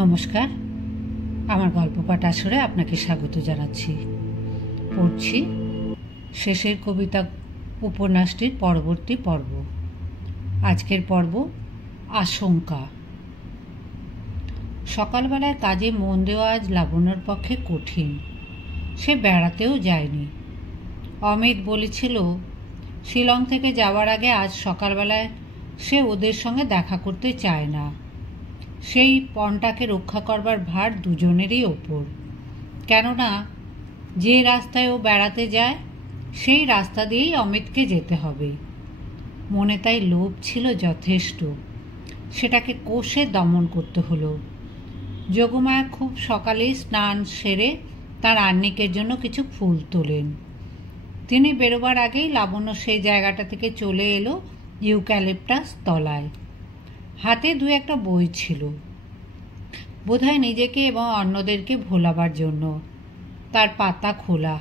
নমস্কার, আমার গল্প পাঠ আসরে আপনাকে স্বাগত জানাচ্ছি। পড়ছি শেষের কবিতা উপন্যাসটির পরবর্তী পর্ব। আজকের পর্ব আশঙ্কা। সকালবেলায় কাজে মন দেওয়া আজ লাবণ্যর পক্ষে কঠিন। সে বেড়াতেও যায়নি। অমিত বলেছিল শিলং থেকে যাওয়ার আগে আজ সকালবেলায় সে ওদের সঙ্গে দেখা করতে চায় না। সেই পণটাকে রক্ষা করবার ভার দুজনেরই ওপর। কেননা যে রাস্তায় ও বেড়াতে যায় সেই রাস্তা দিয়েই অমিতকে যেতে হবে। মনে তাই লোভ ছিল যথেষ্ট, সেটাকে কোষে দমন করতে হলো। যোগমায়া খুব সকালেই স্নান সেরে তার আহ্নিকের জন্য কিছু ফুল তোলেন। তিনি বেরোবার আগেই লাবণ্য সেই জায়গাটা থেকে চলে এলো ইউক্যালিপটাস তলায়। হাতে দু একটা বই ছিল, বোধহয় নিজেকে এবং অন্যদেরকে ভোলাবার জন্য। তার পাতা খোলা,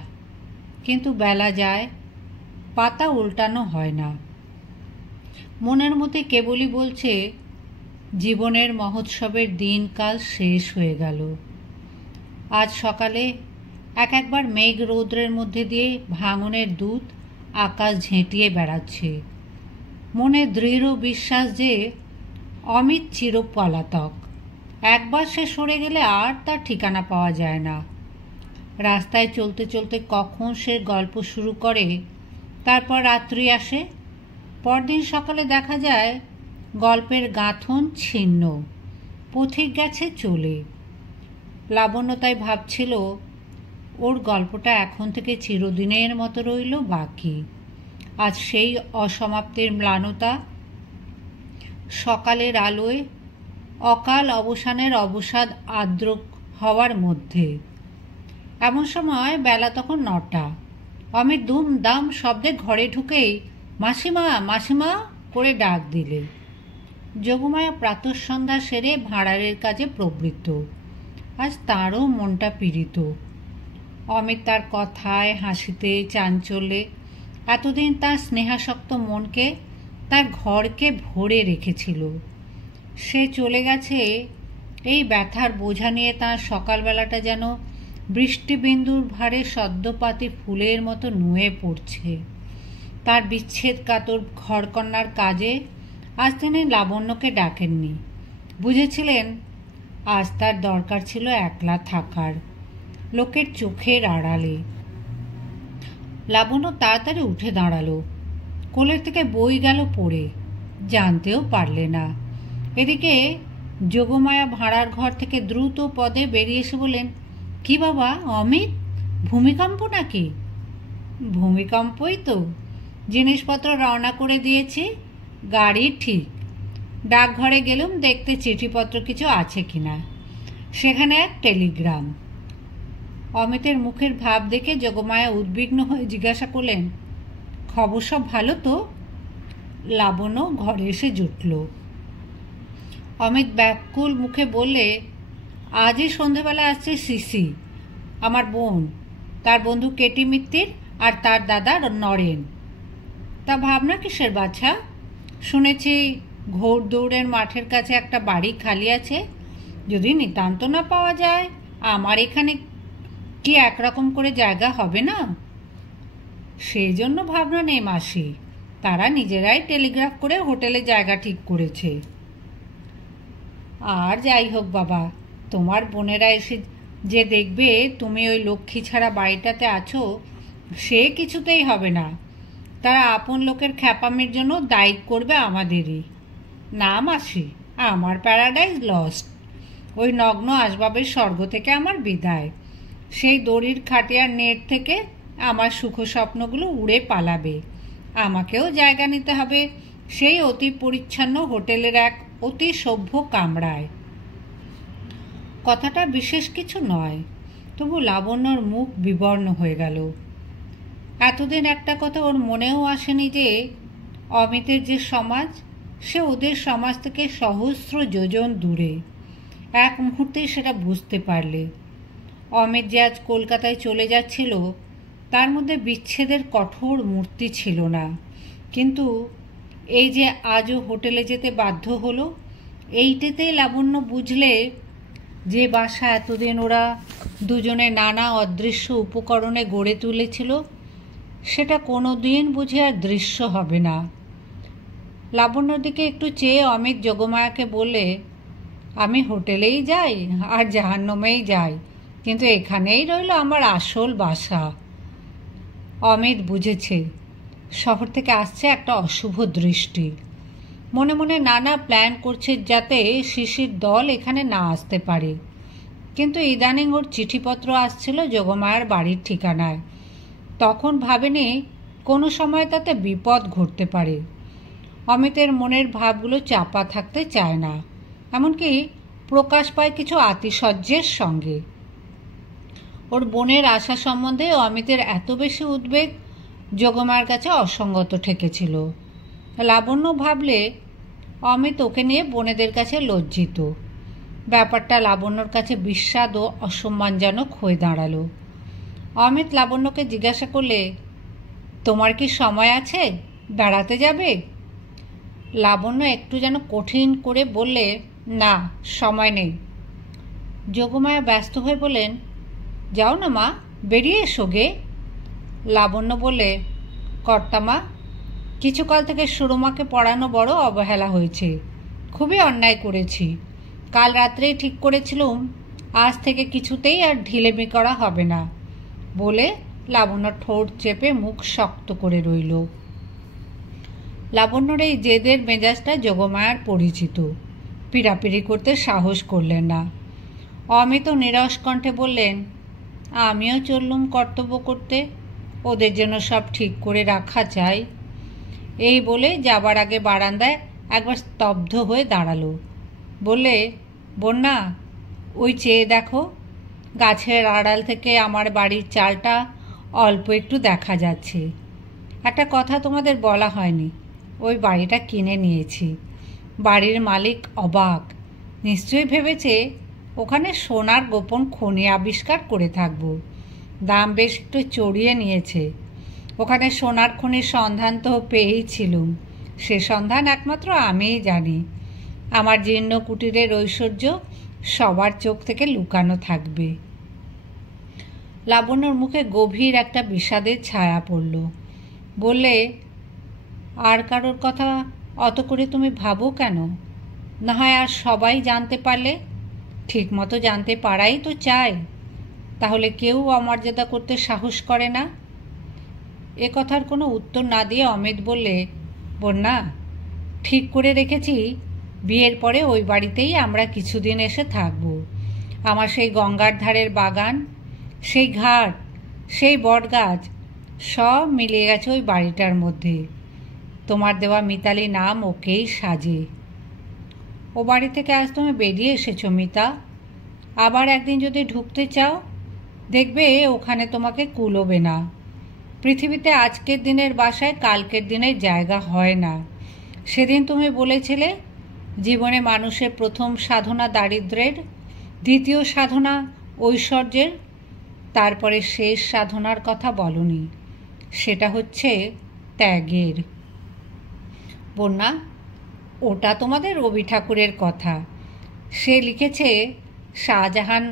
কিন্তু বেলা যায়, পাতা উল্টানো হয় না। মনের মধ্যে কেবলই বলছে জীবনের মহোৎসবের দিনকাল শেষ হয়ে গেল। আজ সকালে একবার মেঘ রৌদ্রের মধ্যে দিয়ে ভাঙনের দূত আকাশ ঝেঁটিয়ে বেড়াচ্ছে। মনে দৃঢ় বিশ্বাস যে অমিত চিরপলাতক। একবার সে সরে গেলে আর তার ঠিকানা পাওয়া যায় না। রাস্তায় চলতে চলতে কখন সে গল্প শুরু করে, তারপর রাত্রি আসে। পরদিন সকালে দেখা যায় গল্পের গাঁথন ছিন্ন, পথিক গেছে চলে। লাবণ্য তাই ভাবছিল ওর গল্পটা এখন থেকে চিরদিনের মতো রইল বাকি। আজ সেই অসমাপ্তির ম্লানতা, সকালের আলোয় অকাল অবসানের অবসাদ আর্দ্র হওয়ার মধ্যে। এমন সময় বেলা তখন 9টা। অমিত দুমদাম শব্দে ঘরে ঢুকেই মাসিমা মাসিমা করে ডাক দিলে। যোগমায়া প্রাতঃসন্ধ্যা সেরে ভাঁড়ারের কাজে প্রবৃত্ত। আজ তাঁরও মনটা পীড়িত। অমিত তার কথায়, হাসিতে, চাঞ্চল্যে এতদিন তার স্নেহাসক্ত মনকে, তার ঘরকে ভরে রেখেছিল। সে চলে গেছে, এই ব্যথার বোঝা নিয়ে তাঁর সকালবেলাটা যেন বৃষ্টিবিন্দুর ভারে সদ্যপাতি ফুলের মতো নুয়ে পড়ছে। তার বিচ্ছেদ কাতর ঘরকন্নার কাজে আজ তিনি লাবণ্যকে ডাকেননি। বুঝেছিলেন আজ তার দরকার ছিল একলা থাকার, লোকের চোখের আড়ালে। লাবণ্য তাড়াতাড়ি উঠে দাঁড়ালো। কোলের থেকে বই গেল পড়ে, জানতেও পারলে না। এদিকে যোগমায়া ভাঁড়ার ঘর থেকে দ্রুত পদে বেরিয়ে এসে বলেন, কি বাবা অমিত, ভূমিকম্প নাকি? ভূমিকম্পই তো। জিনিসপত্র রওনা করে দিয়েছি, গাড়ি ঠিক। ডাকঘরে গেলুম দেখতে চিঠিপত্র কিছু আছে কিনা। সেখানে এক টেলিগ্রাম। অমিতের মুখের ভাব দেখে যোগমায়া উদ্বিগ্ন হয়ে জিজ্ঞাসা করলেন, খবর সব ভালো তো? লাবণ্য ঘরে এসে জুটল। অমিত ব্যাকুল মুখে বললে, আজই সন্ধেবেলা আসছে সিসি, আমার বোন, তার বন্ধু কেটি মিত্তির আর তার দাদা নরেন। তা ভাবনা কিসের বাছা? শুনেছি ঘোড়দৌড়ের মাঠের কাছে একটা বাড়ি খালি আছে। যদি নিতান্ত না পাওয়া যায়, আমার এখানে কি একরকম করে জায়গা হবে না? সেই জন্য ভাবনা নেই মাসি, তারা নিজেরাই টেলিগ্রাফ করে হোটেলে জায়গা ঠিক করেছে। আর যাই হোক বাবা, তোমার বোনেরা এসে যে দেখবে তুমি ওই লক্ষ্মী ছাড়া বাড়িটাতে আছো, সে কিছুতেই হবে না। তারা আপন লোকের খ্যাপামির জন্য দায়ী করবে আমাদেরই। না মাসি, আমার প্যারাডাইজ লস্ট। ওই নগ্ন আসবাবের স্বর্গ থেকে আমার বিদায়। সেই দড়ির খাটিয়ার নেট থেকে আমার সুখ স্বপ্নগুলো উড়ে পালাবে। আমাকেও জায়গা নিতে হবে সেই অতি পরিচ্ছন্ন হোটেলের এক অতি সভ্য কামরায়। কথাটা বিশেষ কিছু নয়, তবু লাবণ্যর মুখ বিবর্ণ হয়ে গেল। এতদিন একটা কথা ওর মনেও আসেনি যে অমিতের যে সমাজ, সে ওদের সমাজ থেকে সহস্র যোজন দূরে। এক মুহূর্তেই সেটা বুঝতে পারলে। অমিত যে আজ কলকাতায় চলে যাচ্ছিল, তার মধ্যে বিচ্ছেদের কঠোর মূর্তি ছিল না। কিন্তু এই যে আজও হোটেলে যেতে বাধ্য হলো, এইটাতেই লাবণ্য বুঝলে যে বাসা এতদিন ওরা দুজনে নানা অদৃশ্য উপকরণে গড়ে তুলেছিল, সেটা কোনো দিন বুঝি আর দৃশ্য হবে না। লাবণ্যর দিকে একটু চেয়ে অমিত যোগমায়াকে বলে, আমি হোটেলেই যাই আর জাহান্নামেই যাই, কিন্তু এখানেই রইল আমার আসল বাসা। অমিত বুঝেছে শহর থেকে আসছে একটা অশুভ দৃষ্টি। মনে মনে নানা প্ল্যান করছে যাতে শিশির দল এখানে না আসতে পারে। কিন্তু ইদানিং ওর চিঠিপত্র আসছিল যোগমায়ার বাড়ির ঠিকানায়। তখন ভাবেনি কোনো সময় তাতে বিপদ ঘটতে পারে। অমিতের মনের ভাবগুলো চাপা থাকতে চায় না, এমনকি প্রকাশ পায় কিছু আতিশয্যের সঙ্গে। ওর বোনের আশা সম্বন্ধে অমিতের এত বেশি উদ্বেগ যোগমার কাছে অসঙ্গত ঠেকেছিল। লাবণ্য ভাবলে অমিত ওকে নিয়ে বোনেদের কাছে লজ্জিত। ব্যাপারটা লাবণ্যর কাছে বিস্বাদ ও অসম্মানজনক হয়ে দাঁড়ালো। অমিত লাবণ্যকে জিজ্ঞাসা করলে, তোমার কি সময় আছে, বেড়াতে যাবে? লাবণ্য একটু যেন কঠিন করে বললে, না, সময় নেই। যোগমায়া ব্যস্ত হয়ে বলেন, যাও না মা, বেরিয়ে এসো গে। লাবণ্য বলে, কর্তামা, কিছুকাল থেকে সুরমাকে পড়ানো বড় অবহেলা হয়েছে, খুবই অন্যায় করেছি। কাল রাত্রেই ঠিক করেছিলুম আজ থেকে কিছুতেই আর ঢিলেমি করা হবে না বলে লাবণ্য ঠোঁট চেপে মুখ শক্ত করে রইল। লাবণ্যর এই জেদের মেজাজটা যোগমায়ার পরিচিত। পিড়াপিড়ি করতে সাহস করলেন না। অমিত নিরস কণ্ঠে বললেন, আমিও চললুম কর্তব্য করতে, ওদের জন্য সব ঠিক করে রাখা চাই। এই বলে যাবার আগে বারান্দায় একবার স্তব্ধ হয়ে দাঁড়ালো। বললে, বন্যা, ওই চেয়ে দেখো, গাছের আড়াল থেকে আমার বাড়ির চালটা অল্প একটু দেখা যাচ্ছে। একটা কথা তোমাদের বলা হয়নি, ওই বাড়িটা কিনে নিয়েছি। বাড়ির মালিক অবাক, নিশ্চয়ই ভেবেছে ওখানে সোনার গোপন খনি আবিষ্কার করে থাকব। দাম বেশ একটু চড়িয়ে নিয়েছে। ওখানে সোনার খনির সন্ধান তো পেয়েইছিলুম, সে সন্ধান একমাত্র আমিই জানি। আমার জীর্ণ কুটিরের ঐশ্বর্য সবার চোখ থেকে লুকানো থাকবে। লাবণ্যর মুখে গভীর একটা বিষাদের ছায়া পড়ল। বললে, আর কারোর কথা অত করে তুমি ভাবো কেন? না হয় আর সবাই জানতে পারলে? ঠিক মতো জানতে পারাই তো চায়, তাহলে কেউ অমর্যাদা করতে সাহস করে না। এ কথার কোনো উত্তর না দিয়ে অমিত বললে, বন্যা, ঠিক করে রেখেছি বিয়ের পরে ওই বাড়িতেই আমরা কিছুদিন এসে থাকব। আমার সেই গঙ্গার ধারের বাগান, সেই ঘাট, সেই বটগাছ সব মিলিয়ে গেছে ওই বাড়িটার মধ্যে। তোমার দেওয়া মিতালি নাম ওকেই সাজে। ও বাড়ি থেকে আজ তুমি বেরিয়ে এসেছো মিতা, আবার একদিন যদি ঢুকতে চাও দেখবে ওখানে তোমাকে কুলোবে না। পৃথিবীতে আজকের দিনের বাসায় কালকের দিনের জায়গা হয় না। সেদিন তুমি বলেছিলে জীবনে মানুষের প্রথম সাধনা দারিদ্র্যের, দ্বিতীয় সাধনা ঐশ্বর্যের, তারপরে শেষ সাধনার কথা বলনি, সেটা হচ্ছে ত্যাগের। বন্যা, ওটা তোমাদের রবি ঠাকুরের কথা। সে লিখেছে শাহজাহান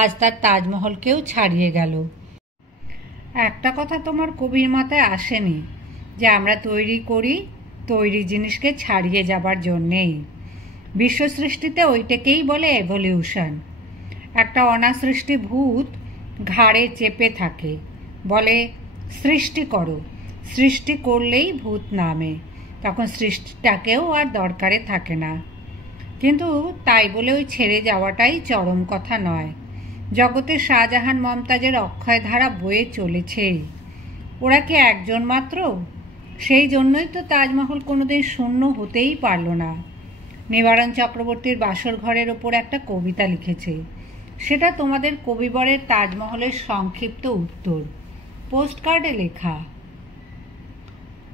আজ তার তাজমহলকেও ছাড়িয়ে গেল। একটা কথা তোমার কবির মাথায় আসেনি, যে আমরা তৈরি করি তৈরি জিনিসকে ছাড়িয়ে যাবার জন্যেই। বিশ্ব সৃষ্টিতে ওইটাকেই বলে এভলিউশন। একটা অনাসৃষ্টি ভূত ঘাড়ে চেপে থাকে, বলে সৃষ্টি করো, সৃষ্টি করলেই ভূত নামে, তখন সৃষ্টিটাকেও আর দরকারে থাকে না। কিন্তু তাই বলে ওই ছেড়ে যাওয়াটাই চরম কথা নয়। জগতে শাহজাহান মমতাজের অক্ষয় ধারা বয়ে চলেছেই। ওরা কি একজন মাত্র? সেই জন্যই তো তাজমহল কোনোদিন শূন্য হতেই পারল না। নিবারণ চক্রবর্তীর বাসর ঘরের ওপর একটা কবিতা লিখেছে, সেটা তোমাদের কবিবরের তাজমহলের সংক্ষিপ্ত উত্তর, পোস্টকার্ডে লেখা।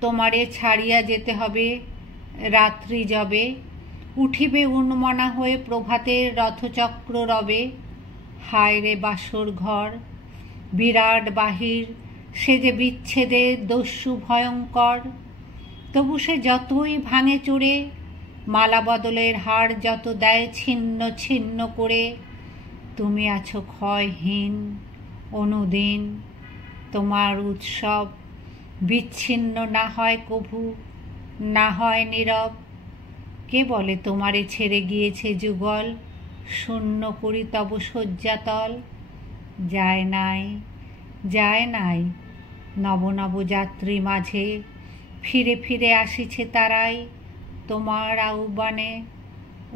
তোমারে ছাড়িয়া যেতে হবে রাত্রি যবে, উঠিবে উন্মনা হয়ে প্রভাতের রথচক্র রবে। হায় রে বাসর ঘর, বিরাট বাহির, সে যে বিচ্ছেদের দস্যু ভয়ঙ্কর। তবু সে যতই ভাঙে চুরে, মালা বদলের হাড় যত দেয় ছিন্ন ছিন্ন করে, তুমি আছো ক্ষয়হীন অনুদিন, তোমার উৎসব বিচ্ছিন্ন না হয় কভু, না হয় নীরব। কে বলে তোমারে ছেড়ে গিয়েছে যুগল, শূন্য করি তব শয্যাতল। যায় নাই, যায় নাই নব নব যাত্রী মাঝে, ফিরে ফিরে আসিছে তারাই তোমার আহ্বানে,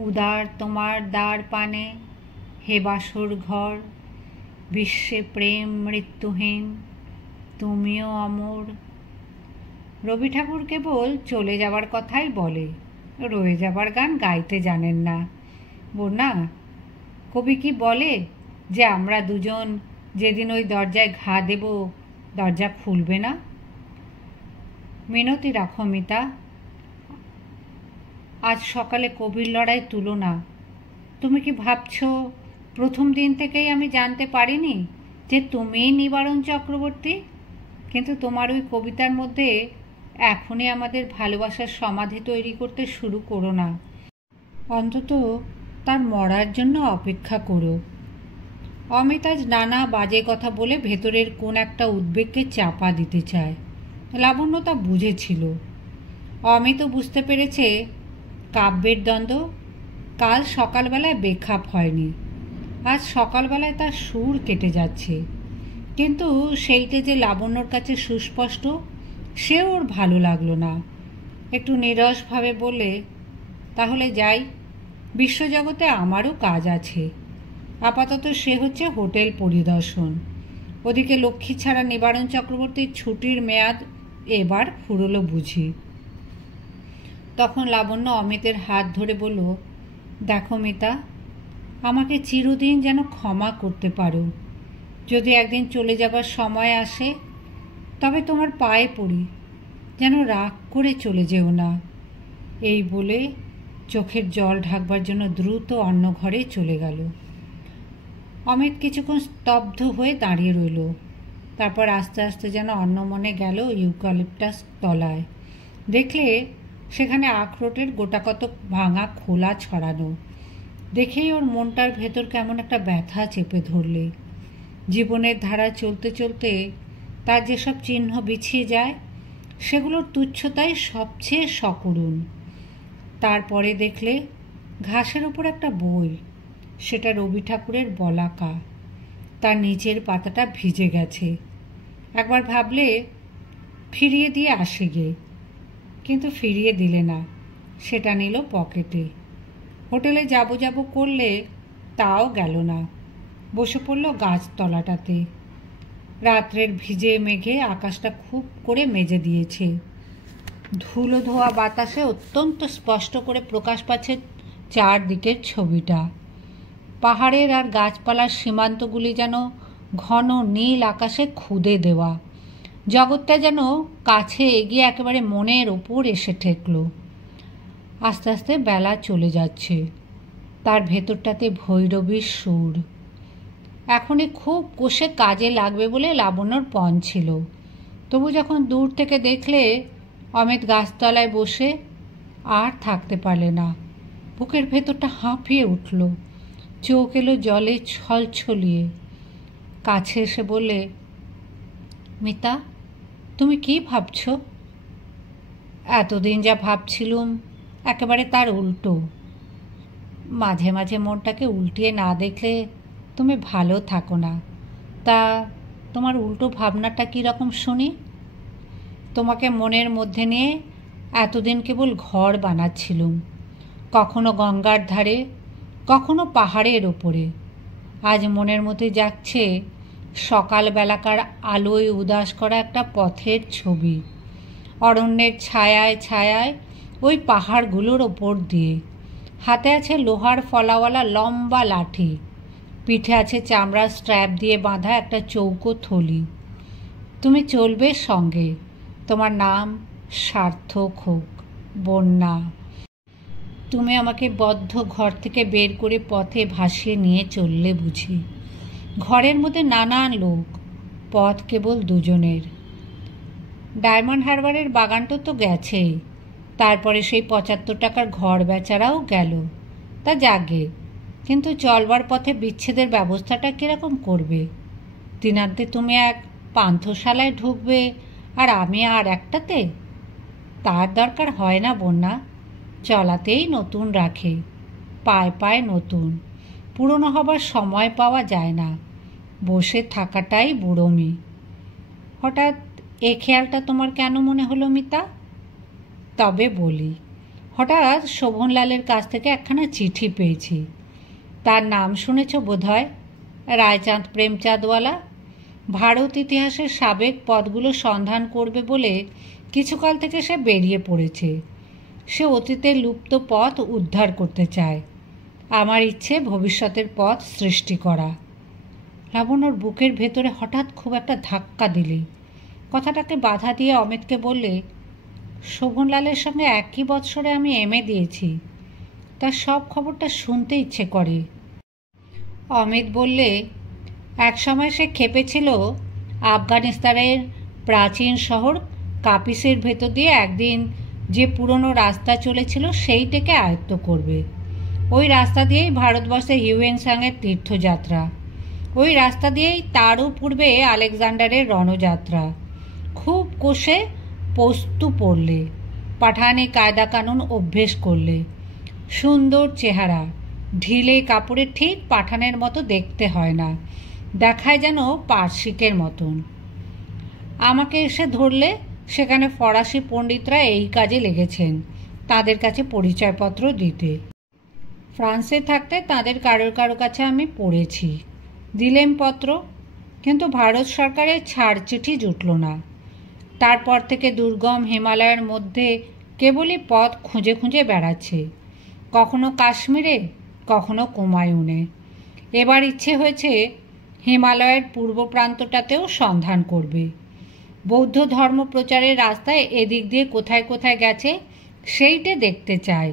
উদার তোমার দ্বার পানে। হে বাসর ঘর, বিশ্বে প্রেম মৃত্যুহীন, তুমিও অমর। রবি ঠাকুর কেবল চলে যাবার কথাই বলে, রয়ে যাবার গান গাইতে জানেন না। বন্যা, কবি কি বলে যে আমরা দুজন যেদিন ওই দরজায় ঘা দেব দরজা খুলবে না? মিনতি রাখো মিতা, আজ সকালে কবির লড়াই তুলো না। তুমি কি ভাবছ প্রথম দিন থেকেই আমি জানতে পারিনি যে তুমিই নিবারণ চক্রবর্তী? কিন্তু তোমার ওই কবিতার মধ্যে এখনই আমাদের ভালোবাসার সমাধি তৈরি করতে শুরু করো না, অন্তত তার মরার জন্য অপেক্ষা করো। অমিত আজ নানা বাজে কথা বলে ভেতরের কোন একটা উদ্বেগকে চাপা দিতে চায়। লাবণ্য তা বুঝেছিল। অমিতও বুঝতে পেরেছে কাব্যের দ্বন্দ্ব কাল সকালবেলায় বেখাপ হয়নি। আজ সকালবেলায় তার সুর কেটে যাচ্ছে, কিন্তু সেইটা যে লাবণ্যর কাছে সুস্পষ্ট সে ওর ভালো লাগলো না। একটু নিরসভাবে বলে, তাহলে যাই, বিশ্বজগতে আমারও কাজ আছে। আপাতত সে হচ্ছে হোটেল পরিদর্শন। ওদিকে লক্ষ্মী ছাড়া নিবারণ চক্রবর্তীর ছুটির মেয়াদ এবার ফুরলো বুঝি। তখন লাবণ্য অমিতের হাত ধরে বলল, দেখো মিতা, আমাকে চিরদিন যেন ক্ষমা করতে পারো। যদি একদিন চলে যাবার সময় আসে তবে তোমার পায়ে পড়ি, যেন রাগ করে চলে যেও না। এই বলে চোখের জল ঢাকবার জন্য দ্রুত অন্য ঘরে চলে গেল। অমিত কিছুক্ষণ স্তব্ধ হয়ে দাঁড়িয়ে রইল। তারপর আস্তে আস্তে যেন অন্যমনে গেল ইউক্যালিপটাস তলায়। দেখলে সেখানে আখরোটের গোটাকতক ভাঙা খোলা ছড়ানো। দেখেই ওর মনটার ভেতর কেমন একটা ব্যথা চেপে ধরলে। জীবনের ধারা চলতে চলতে তার যেসব চিহ্ন বিছিয়ে যায় সেগুলোর তুচ্ছতাই সবচেয়ে সকরুণ। তারপরে দেখলে ঘাসের ওপর একটা বই, সেটা রবি ঠাকুরের বলাকা। তার নিচের পাতাটা ভিজে গেছে। একবার ভাবলে ফিরিয়ে দিয়ে আসে গে, কিন্তু ফিরিয়ে দিলে না, সেটা নিল পকেটে। হোটেলে যাবো যাবো করলে তাও গেল না, বসে পড়ল গাছতলাটাতে। রাত্রের ভিজে মেঘে আকাশটা খুব করে মেজে দিয়েছে। ধুলো ধোয়া বাতাসে অত্যন্ত স্পষ্ট করে প্রকাশ পাচ্ছে চারদিকের ছবিটা। পাহাড়ের আর গাছপালার সীমান্তগুলি যেন ঘন নীল আকাশে খুদে দেওয়া। জগৎটা যেন কাছে এগিয়ে একেবারে মনের ওপর এসে ঠেকল। আস্তে আস্তে বেলা চলে যাচ্ছে, তার ভেতরটাতে ভৈরবীর সুর। এখনই খুব কষে কাজে লাগবে বলে লাবণ্যর পণ ছিল। তবু যখন দূর থেকে দেখলে অমিত গাছতলায় বসে, আর থাকতে পারলে না। বুকের ভেতরটা হাঁপিয়ে উঠল, চোখ এলো জলে ছলছলিয়ে। কাছে এসে বললে, মিতা, তুমি কি ভাবছ? এতদিন যা ভাবছিলুম একেবারে তার উল্টো। মাঝে মাঝে মনটাকে উল্টিয়ে না দেখলে তুমি ভালো থাকো না। তা তোমার উল্টো ভাবনাটা কীরকম শুনি? তোমাকে মনের মধ্যে নিয়ে এতদিন কেবল ঘর বানাচ্ছিলুম, কখনো গঙ্গার ধারে, কখনো পাহাড়ের ওপরে। আজ মনের মধ্যে যাচ্ছে সকালবেলাকার আলোয় উদাস করা একটা পথের ছবি, অরণ্যের ছায়ায় ছায়ায় ওই পাহাড়গুলোর ওপর দিয়ে। হাতে আছে লোহার ফলাওয়ালা লম্বা লাঠি, পিঠে আছে চামড়ার স্ট্র্যাপ দিয়ে বাঁধা একটা চৌকো থলি। তুমি চলবে সঙ্গে, তোমার নাম সার্থক হোক, বন্যা। তুমি আমাকে বদ্ধ ঘর থেকে বের করে পথে ভাসিয়ে নিয়ে চললে বুঝি। ঘরের মধ্যে নানান লোক, পথ কেবল দুজনের। ডায়মন্ড হারবারের বাগানটা তো গেছেই, তারপরে সেই ৭৫ টাকার ঘর বেচারাও গেল। তা যাগে, কিন্তু চলবার পথে বিচ্ছেদের ব্যবস্থাটা কীরকম করবে? দিনান্তে তুমি এক পান্থশালায় ঢুকবে আর আমি আর একটাতে? তার দরকার হয় না বন্যা। চলাতেই নতুন রাখে, পায়ে পায়ে নতুন। পুরনো হবার সময় পাওয়া যায় না। বসে থাকাটাই বুড়োমি। হঠাৎ এ খেয়ালটা তোমার কেন মনে হলো মিতা? তবে বলি, হঠাৎ শোভনলালের কাছ থেকে একখানা চিঠি পেয়েছি। তার নাম শুনেছ বোধহয়, রায়চাঁদ প্রেমচাঁদওয়ালা। ভারত ইতিহাসের সাবেক পদগুলো সন্ধান করবে বলে কিছুকাল থেকে সে বেরিয়ে পড়েছে। সে অতীতের লুপ্ত পথ উদ্ধার করতে চায়। আমার ইচ্ছে ভবিষ্যতের পথ সৃষ্টি করা। লাবণ্যর বুকের ভেতরে হঠাৎ খুব একটা ধাক্কা দিলে। কথাটাকে বাধা দিয়ে অমিতকে বললে, শোভনলালের সঙ্গে একই বৎসরে আমি এমএ দিয়েছি। তার সব খবরটা শুনতে ইচ্ছে করে। অমিত বললে, একসময় সে খেপেছিল আফগানিস্তানের প্রাচীন শহর কাপিসের ভেতর দিয়ে একদিন যে পুরনো রাস্তা চলেছিল সেইটাকে আয়ত্ত করবে। ওই রাস্তা দিয়েই ভারতবর্ষে হিউয়েনসাংয়ের তীর্থযাত্রা। ওই রাস্তা দিয়েই তারও পূর্বে আলেকজান্ডারের রণযাত্রা। খুব কষে পোস্তু পড়লে, পাঠানি কায়দা কানুন অভ্যেস করলে। সুন্দর চেহারা, ঢিলে কাপড়ে ঠিক পাঠানের মতো দেখতে হয় না, দেখায় যেন পার্সিকের মতন। আমাকে এসে ধরলে সেখানে ফরাসি পণ্ডিতরা এই কাজে লেগেছেন, তাদের কাছে পরিচয়পত্র দিতে। ফ্রান্সে থাকতে তাদের কারো কাছে আমি পড়েছি, দিলেম পত্র, কিন্তু ভারত সরকারের ছাড় চিঠি জুটল না। তারপর থেকে দুর্গম হিমালয়ের মধ্যে কেবলই পথ খুঁজে খুঁজে বেড়াচ্ছে, কখনো কাশ্মীরে, কখনো কুমায়ুনে। এবার ইচ্ছে হয়েছে হিমালয়ের পূর্ব প্রান্তটাতেও সন্ধান করবে। বৌদ্ধ ধর্ম প্রচারের রাস্তায় এদিক দিয়ে কোথায় কোথায় গেছে সেইটে দেখতে চায়।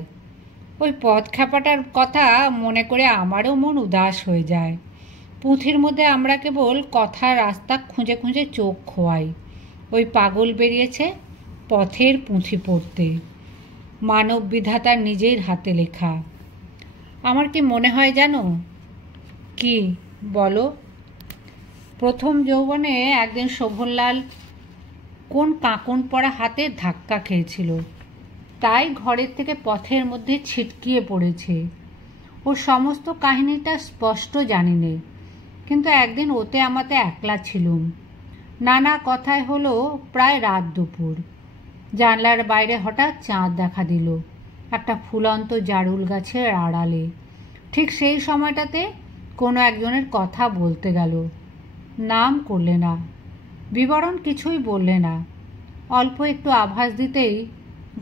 ওই পথ খ্যাপাটার কথা মনে করে আমারও মন উদাস হয়ে যায়। পুঁথির মধ্যে আমরা কেবল কথার রাস্তা খুঁজে খুঁজে চোখ খোয়াই। ওই পাগল বেরিয়েছে পথের পুঁথি পড়তে। মানব বিধাতার নিজের হাতে লেখা। আমার কি মনে হয় জানো? কি বলো? প্রথম যৌবনে একদিন শোভনলাল কোন কাঁকন পড়া হাতে ধাক্কা খেয়েছিল, তাই ঘরের থেকে পথের মধ্যে ছিটকিয়ে পড়েছে। ও সমস্ত কাহিনীটা স্পষ্ট জানি নে, কিন্তু একদিন ওতে আমাতে একলা ছিলুম। নানা কথায় হলো প্রায় রাত দুপুর। জানলার বাইরে হঠাৎ চাঁদ দেখা দিল একটা ফুলন্ত জারুল গাছের আড়ালে। ঠিক সেই সময়টাতে কোনো একজনের কথা বলতে গেল। নাম করলে না, বিবরণ কিছুই বললে না, অল্প একটু আভাস দিতেই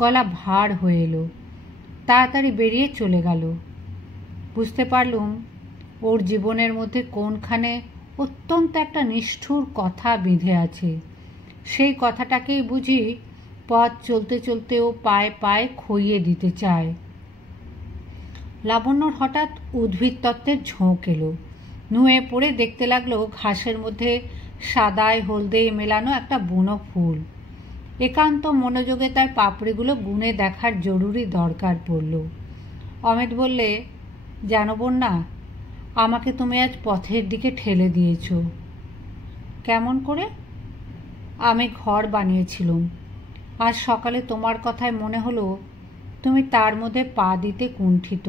গলা ভার হয়ে এলো। তাড়াতাড়ি বেরিয়ে চলে গেল। বুঝতে পারলুম ওর জীবনের মধ্যে কোনখানে অত্যন্ত একটা নিষ্ঠুর কথা বিঁধে আছে। সেই কথাটাকেই বুঝি পথ চলতে চলতে ও পায়ে পায়ে খইয়ে দিতে চায়। লাবণ্যর হঠাৎ উদ্ভিদ তত্ত্বের ঝোঁক এলো। নুয়ে পড়ে দেখতে লাগলো ঘাসের মধ্যে সাদায় হলদে মেলানো একটা বুনো ফুল। একান্ত মনোযোগে তার পাপড়িগুলো গুনে দেখার জরুরি দরকার পড়ল। অমিত বললে, জানো বন্যা, আমাকে তুমি আজ পথের দিকে ঠেলে দিয়েছ। কেমন করে? আমি ঘর বানিয়েছিলুম। আজ সকালে তোমার কথায় মনে হলো তুমি তার মধ্যে পা দিতে কুণ্ঠিত।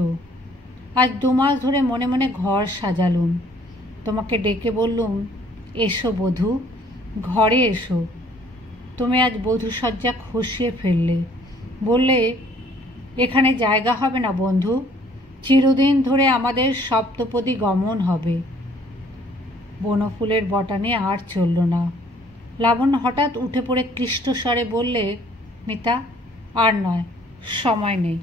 আজ 2 মাস ধরে মনে মনে ঘর সাজালুম। তোমাকে ডেকে বললুম, এসো বধূ, ঘরে এসো। তুমি আজ বধূসজ্জা খসিয়ে ফেললে। বললে, এখানে জায়গা হবে না বন্ধু, চিরদিন ধরে আমাদের সপ্তপদী গমন হবে। বনফুলের বটানে আর চলল না। লাবণ্য হঠাৎ উঠে পড়ে ক্লিষ্ট স্বরে বললে, মিতা, আর নয়, সময় নেই।